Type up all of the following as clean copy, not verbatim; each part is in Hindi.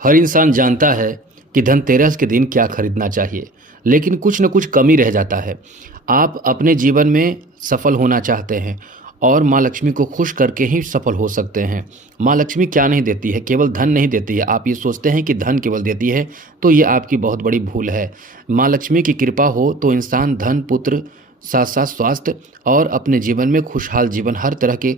हर इंसान जानता है कि धनतेरस के दिन क्या खरीदना चाहिए, लेकिन कुछ न कुछ कमी रह जाता है। आप अपने जीवन में सफल होना चाहते हैं और माँ लक्ष्मी को खुश करके ही सफल हो सकते हैं। माँ लक्ष्मी क्या नहीं देती है, केवल धन नहीं देती है। आप ये सोचते हैं कि धन केवल देती है, तो ये आपकी बहुत बड़ी भूल है। माँ लक्ष्मी की कृपा हो तो इंसान धन, पुत्र, साथ साथ स्वास्थ्य और अपने जीवन में खुशहाल जीवन, हर तरह के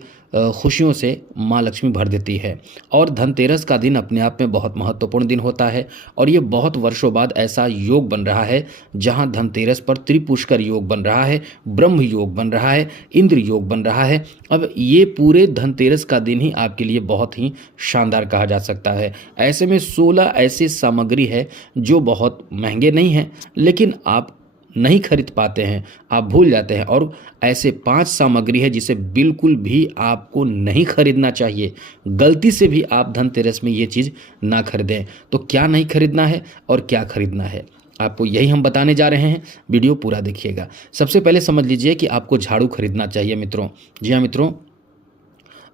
खुशियों से माँ लक्ष्मी भर देती है। और धनतेरस का दिन अपने आप में बहुत महत्वपूर्ण दिन होता है और ये बहुत वर्षों बाद ऐसा योग बन रहा है जहाँ धनतेरस पर त्रिपुष्कर योग बन रहा है, ब्रह्म योग बन रहा है, इंद्र योग बन रहा है। अब ये पूरे धनतेरस का दिन ही आपके लिए बहुत ही शानदार कहा जा सकता है। ऐसे में 16 ऐसी सामग्री है जो बहुत महंगे नहीं हैं, लेकिन आप नहीं खरीद पाते हैं, आप भूल जाते हैं। और ऐसे 5 सामग्री है जिसे बिल्कुल भी आपको नहीं खरीदना चाहिए। गलती से भी आप धनतेरस में ये चीज़ ना खरीदें। तो क्या नहीं खरीदना है और क्या खरीदना है, आपको यही हम बताने जा रहे हैं। वीडियो पूरा देखिएगा। सबसे पहले समझ लीजिए कि आपको झाड़ू खरीदना चाहिए मित्रों। जी हाँ मित्रों,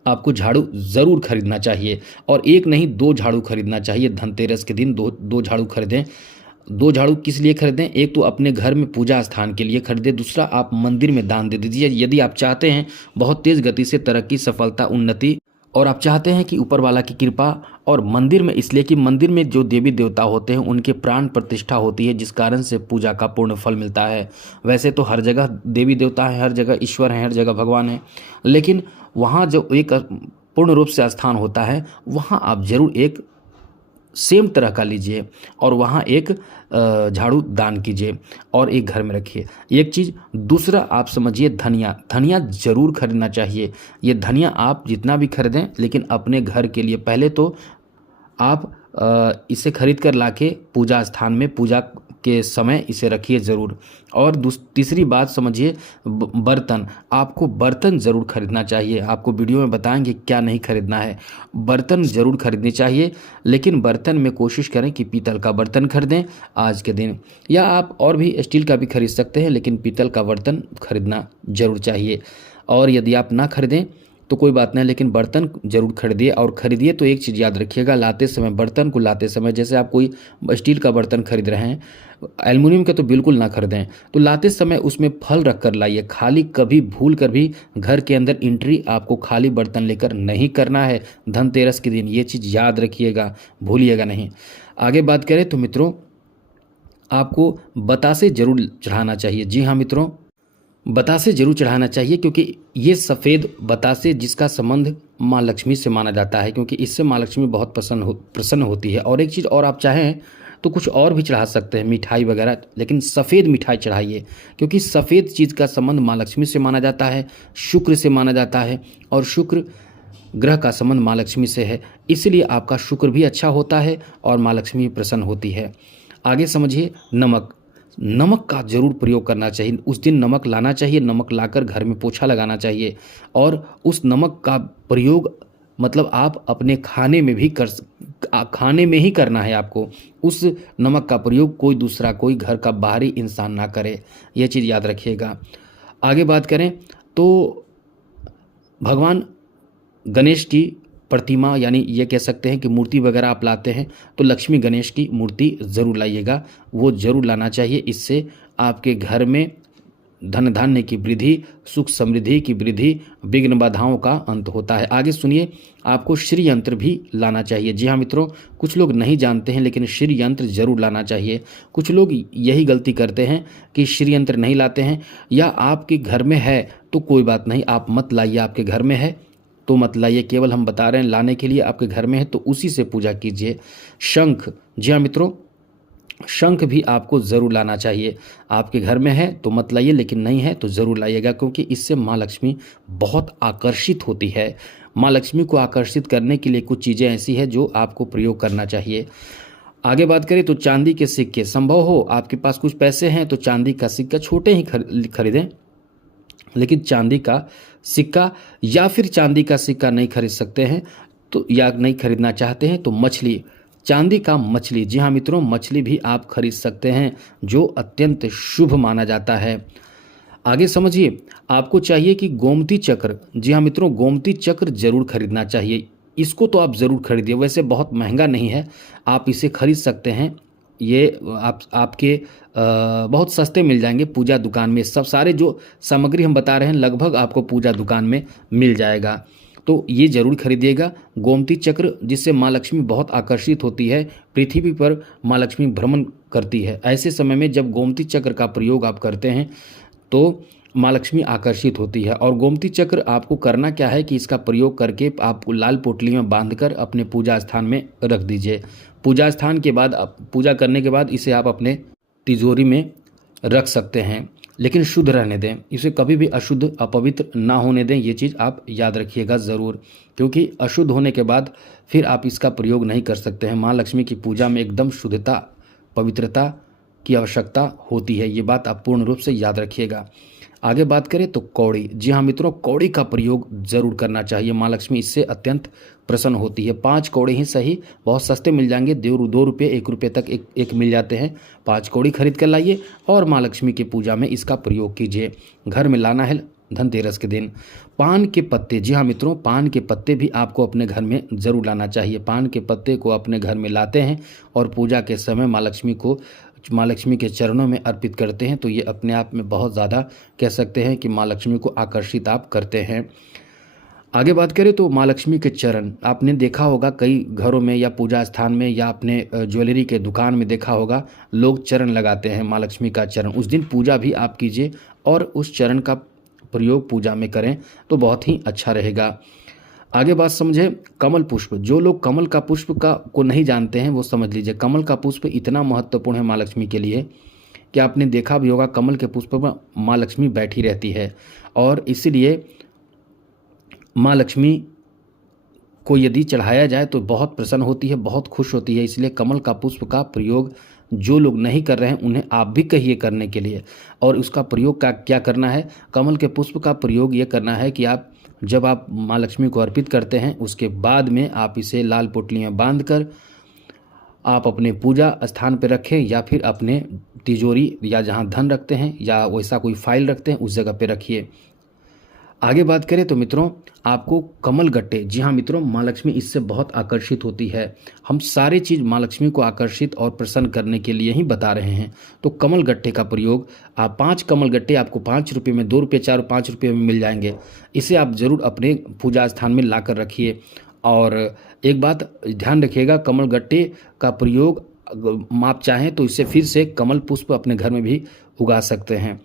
आपको झाड़ू ज़रूर खरीदना चाहिए और एक नहीं 2 झाड़ू खरीदना चाहिए। धनतेरस के दिन दो झाड़ू खरीदें। 2 झाड़ू किस लिए खरीदें? एक तो अपने घर में पूजा स्थान के लिए खरीदें, दूसरा आप मंदिर में दान दे दीजिए। यदि आप चाहते हैं बहुत तेज़ गति से तरक्की, सफलता, उन्नति, और आप चाहते हैं कि ऊपर वाला की कृपा, और मंदिर में इसलिए कि मंदिर में जो देवी देवता होते हैं उनके प्राण प्रतिष्ठा होती है, जिस कारण से पूजा का पूर्ण फल मिलता है। वैसे तो हर जगह देवी देवता है, हर जगह ईश्वर है, हर जगह भगवान है, लेकिन वहाँ जो एक पूर्ण रूप से स्थान होता है वहाँ आप जरूर एक सेम तरह का लीजिए और वहाँ एक झाड़ू दान कीजिए और एक घर में रखिए। एक चीज़। दूसरा आप समझिए धनिया। धनिया ज़रूर खरीदना चाहिए। ये धनिया आप जितना भी खरीदें, लेकिन अपने घर के लिए पहले तो आप इसे खरीद कर लाके पूजा स्थान में पूजा के समय इसे रखिए ज़रूर। और तीसरी बात समझिए बर्तन। आपको बर्तन ज़रूर खरीदना चाहिए। आपको वीडियो में बताएंगे क्या नहीं खरीदना है। बर्तन ज़रूर खरीदने चाहिए, लेकिन बर्तन में कोशिश करें कि पीतल का बर्तन खरीदें आज के दिन, या आप और भी स्टील का भी खरीद सकते हैं, लेकिन पीतल का बर्तन खरीदना ज़रूर चाहिए। और यदि आप ना खरीदें तो कोई बात नहीं, लेकिन बर्तन जरूर खरीदिए। और ख़रीदिए तो एक चीज़ याद रखिएगा, लाते समय, बर्तन को लाते समय, जैसे आप कोई स्टील का बर्तन खरीद रहे हैं, एल्युमिनियम का तो बिल्कुल ना खरीदें। तो लाते समय उसमें फल रख कर लाइए। खाली कभी भूल कर भी घर के अंदर एंट्री आपको खाली बर्तन लेकर नहीं करना है धनतेरस के दिन। ये चीज़ याद रखिएगा, भूलिएगा नहीं। आगे बात करें तो मित्रों, आपको बतासे जरूर चढ़ाना चाहिए। जी हाँ मित्रों, बतासे जरूर चढ़ाना चाहिए, क्योंकि ये सफ़ेद बतासे जिसका संबंध माँ लक्ष्मी से माना जाता है, क्योंकि इससे माँ लक्ष्मी बहुत प्रसन्न होती है। और एक चीज़ और, आप चाहें तो कुछ और भी चढ़ा सकते हैं, मिठाई वगैरह, लेकिन सफ़ेद मिठाई चढ़ाइए, क्योंकि सफ़ेद चीज़ का संबंध माँ लक्ष्मी से माना जाता है, शुक्र से माना जाता है, और शुक्र ग्रह का संबंध माँ लक्ष्मी से है। इसलिए आपका शुक्र भी अच्छा होता है और माँ लक्ष्मी प्रसन्न होती है। आगे समझिए नमक। नमक का जरूर प्रयोग करना चाहिए। उस दिन नमक लाना चाहिए, नमक लाकर घर में पोछा लगाना चाहिए। और उस नमक का प्रयोग मतलब आप अपने खाने में भी खाने में ही करना है आपको। उस नमक का प्रयोग कोई दूसरा, कोई घर का बाहरी इंसान ना करे। यह चीज़ याद रखिएगा। आगे बात करें तो भगवान गणेश की प्रतिमा, यानी ये कह सकते हैं कि मूर्ति वगैरह आप लाते हैं तो लक्ष्मी गणेश की मूर्ति ज़रूर लाइएगा, वो ज़रूर लाना चाहिए। इससे आपके घर में धन धान्य की वृद्धि, सुख समृद्धि की वृद्धि, विघ्न बाधाओं का अंत होता है। आगे सुनिए, आपको श्री यंत्र भी लाना चाहिए। जी हाँ मित्रों, कुछ लोग नहीं जानते हैं, लेकिन श्री यंत्र जरूर लाना चाहिए। कुछ लोग यही गलती करते हैं कि श्री यंत्र नहीं लाते हैं, या आपके घर में है तो कोई बात नहीं, आप मत लाइए। आपके घर में है तो मत लाइए, केवल हम बता रहे हैं लाने के लिए। आपके घर में है तो उसी से पूजा कीजिए। शंख। जी हाँ मित्रों, शंख भी आपको ज़रूर लाना चाहिए। आपके घर में है तो मत लाइए, लेकिन नहीं है तो ज़रूर लाइएगा, क्योंकि इससे माँ लक्ष्मी बहुत आकर्षित होती है। माँ लक्ष्मी को आकर्षित करने के लिए कुछ चीज़ें ऐसी है जो आपको प्रयोग करना चाहिए। आगे बात करें तो चांदी के सिक्के। संभव हो आपके पास कुछ पैसे हैं तो चांदी का सिक्का छोटे ही खरीदें, लेकिन चांदी का सिक्का, या फिर चांदी का सिक्का नहीं खरीद सकते हैं तो, या नहीं खरीदना चाहते हैं तो मछली, चांदी का मछली। जी हाँ मित्रों, मछली भी आप खरीद सकते हैं, जो अत्यंत शुभ माना जाता है। आगे समझिए, आपको चाहिए कि गोमती चक्र। जी हाँ मित्रों, गोमती चक्र जरूर खरीदना चाहिए। इसको तो आप ज़रूर खरीदिए। वैसे बहुत महंगा नहीं है, आप इसे खरीद सकते हैं। ये आपके बहुत सस्ते मिल जाएंगे पूजा दुकान में। सब सारे जो सामग्री हम बता रहे हैं लगभग आपको पूजा दुकान में मिल जाएगा, तो ये ज़रूर खरीदिएगा। गोमती चक्र, जिससे माँ लक्ष्मी बहुत आकर्षित होती है, पृथ्वी पर माँ लक्ष्मी भ्रमण करती है। ऐसे समय में जब गोमती चक्र का प्रयोग आप करते हैं तो माँ लक्ष्मी आकर्षित होती है। और गोमती चक्र आपको करना क्या है कि इसका प्रयोग करके आप लाल पोटली में बांधकर अपने पूजा स्थान में रख दीजिए। पूजा स्थान के बाद पूजा करने के बाद इसे आप अपने तिजोरी में रख सकते हैं, लेकिन शुद्ध रहने दें, इसे कभी भी अशुद्ध अपवित्र ना होने दें। ये चीज़ आप याद रखिएगा ज़रूर, क्योंकि अशुद्ध होने के बाद फिर आप इसका प्रयोग नहीं कर सकते हैं। माँ लक्ष्मी की पूजा में एकदम शुद्धता पवित्रता की आवश्यकता होती है, ये बात आप पूर्ण रूप से याद रखिएगा। आगे बात करें तो कौड़ी। जी हाँ मित्रों, कौड़ी का प्रयोग ज़रूर करना चाहिए। माँ लक्ष्मी इससे अत्यंत प्रसन्न होती है। 5 कौड़े ही सही, बहुत सस्ते मिल जाएंगे, 2 रुपये 1 रुपये तक एक मिल जाते हैं। 5 कौड़ी खरीद कर लाइए और माँ लक्ष्मी की पूजा में इसका प्रयोग कीजिए। घर में लाना है धनतेरस के दिन। पान के पत्ते, जी हाँ मित्रों, पान के पत्ते भी आपको अपने घर में ज़रूर लाना चाहिए। पान के पत्ते को अपने घर में लाते हैं और पूजा के समय माँ लक्ष्मी के चरणों में अर्पित करते हैं, तो ये अपने आप में बहुत ज़्यादा कह सकते हैं कि माँ लक्ष्मी को आकर्षित आप करते हैं। आगे बात करें तो माँ लक्ष्मी के चरण, आपने देखा होगा कई घरों में या पूजा स्थान में या अपने ज्वेलरी के दुकान में देखा होगा, लोग चरण लगाते हैं माँ लक्ष्मी का चरण। उस दिन पूजा भी आप कीजिए और उस चरण का प्रयोग पूजा में करें तो बहुत ही अच्छा रहेगा। आगे बात समझे कमल पुष्प। जो लोग कमल का पुष्प को नहीं जानते हैं वो समझ लीजिए, कमल का पुष्प इतना महत्वपूर्ण है माँ लक्ष्मी के लिए कि आपने देखा भी होगा कमल के पुष्प पर माँ लक्ष्मी बैठी रहती है, और इसीलिए माँ लक्ष्मी को यदि चढ़ाया जाए तो बहुत प्रसन्न होती है, बहुत खुश होती है। इसलिए कमल का पुष्प का प्रयोग जो लोग नहीं कर रहे हैं उन्हें आप भी कहिए करने के लिए। और उसका प्रयोग क्या करना है, कमल के पुष्प का प्रयोग ये करना है कि जब आप माँ लक्ष्मी को अर्पित करते हैं उसके बाद में आप इसे लाल पोटली में बांधकर आप अपने पूजा स्थान पर रखें, या फिर अपने तिजोरी या जहाँ धन रखते हैं या वैसा कोई फाइल रखते हैं उस जगह पे रखिए। आगे बात करें तो मित्रों आपको कमल गट्टे, जी हाँ मित्रों, माँ लक्ष्मी इससे बहुत आकर्षित होती है। हम सारी चीज़ माँ लक्ष्मी को आकर्षित और प्रसन्न करने के लिए ही बता रहे हैं। तो कमल गट्टे का प्रयोग आप 5 कमल गट्टे आपको 5 रुपये में, 2 रुपये 4 5 रुपये में मिल जाएंगे। इसे आप ज़रूर अपने पूजा स्थान में ला कर रखिए। और एक बात ध्यान रखिएगा, कमल गट्टे का प्रयोग आप चाहें तो इससे फिर से कमल पुष्प अपने घर में भी उगा सकते हैं।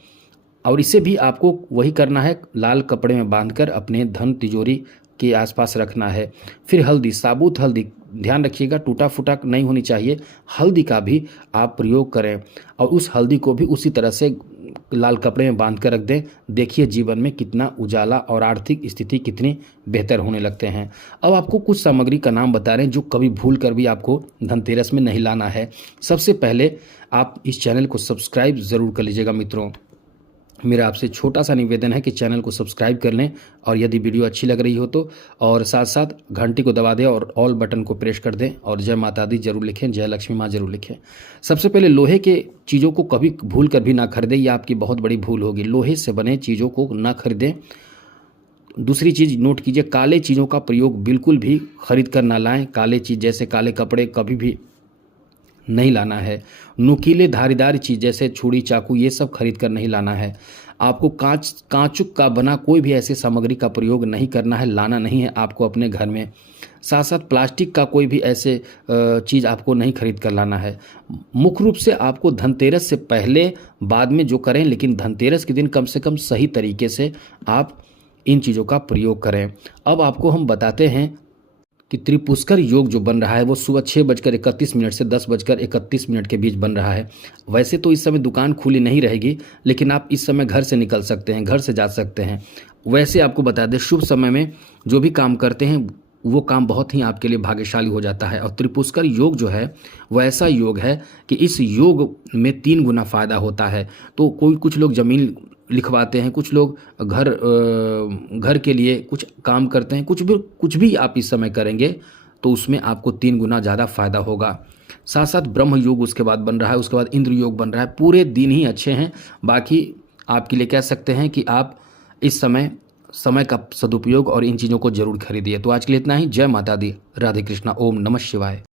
और इसे भी आपको वही करना है, लाल कपड़े में बांधकर अपने धन तिजोरी के आसपास रखना है। फिर हल्दी, साबुत हल्दी, ध्यान रखिएगा टूटा फूटा नहीं होनी चाहिए। हल्दी का भी आप प्रयोग करें और उस हल्दी को भी उसी तरह से लाल कपड़े में बांध कर रख दें। देखिए जीवन में कितना उजाला और आर्थिक स्थिति कितनी बेहतर होने लगते हैं। अब आपको कुछ सामग्री का नाम बता रहे हैं जो कभी भूल कर भी आपको धनतेरस में नहीं लाना है। सबसे पहले आप इस चैनल को सब्सक्राइब ज़रूर कर लीजिएगा मित्रों। मेरा आपसे छोटा सा निवेदन है कि चैनल को सब्सक्राइब कर लें, और यदि वीडियो अच्छी लग रही हो तो, और साथ साथ घंटी को दबा दें और ऑल बटन को प्रेस कर दें, और जय माता दी जरूर लिखें, जय लक्ष्मी माँ जरूर लिखें। सबसे पहले लोहे के चीज़ों को कभी भूल कर भी ना खरीदें, यह आपकी बहुत बड़ी भूल होगी। लोहे से बने चीज़ों को ना खरीदें। दूसरी चीज़ नोट कीजिए, काले चीज़ों का प्रयोग बिल्कुल भी खरीद कर ना लाएँ। काले चीज़ जैसे काले कपड़े कभी भी नहीं लाना है। नुकीले धारीदार चीज़ जैसे छुरी चाकू ये सब खरीद कर नहीं लाना है। आपको कांचुक का बना कोई भी ऐसी सामग्री का प्रयोग नहीं करना है, लाना नहीं है आपको अपने घर में। साथ साथ प्लास्टिक का कोई भी ऐसे चीज़ आपको नहीं खरीद कर लाना है। मुख्य रूप से आपको धनतेरस से पहले बाद में जो करें, लेकिन धनतेरस के दिन कम से कम सही तरीके से आप इन चीज़ों का प्रयोग करें। अब आपको हम बताते हैं कि त्रिपुष्कर योग जो बन रहा है वो सुबह 6:31 से 10:31 के बीच बन रहा है। वैसे तो इस समय दुकान खुली नहीं रहेगी, लेकिन आप इस समय घर से निकल सकते हैं, घर से जा सकते हैं। वैसे आपको बता दें, शुभ समय में जो भी काम करते हैं वो काम बहुत ही आपके लिए भाग्यशाली हो जाता है। और त्रिपुष्कर योग जो है वह ऐसा योग है कि इस योग में 3 गुना फ़ायदा होता है। तो कुछ लोग ज़मीन लिखवाते हैं, कुछ लोग घर के लिए कुछ काम करते हैं, कुछ भी आप इस समय करेंगे तो उसमें आपको 3 गुना ज़्यादा फ़ायदा होगा। साथ साथ ब्रह्म योग उसके बाद बन रहा है, उसके बाद इंद्र योग बन रहा है। पूरे दिन ही अच्छे हैं। बाकी आपके लिए कह सकते हैं कि आप इस समय समय का सदुपयोग और इन चीज़ों को ज़रूर खरीदिए। तो आज के लिए इतना ही। जय माता दी। राधे कृष्णा। ओम नमः शिवाय।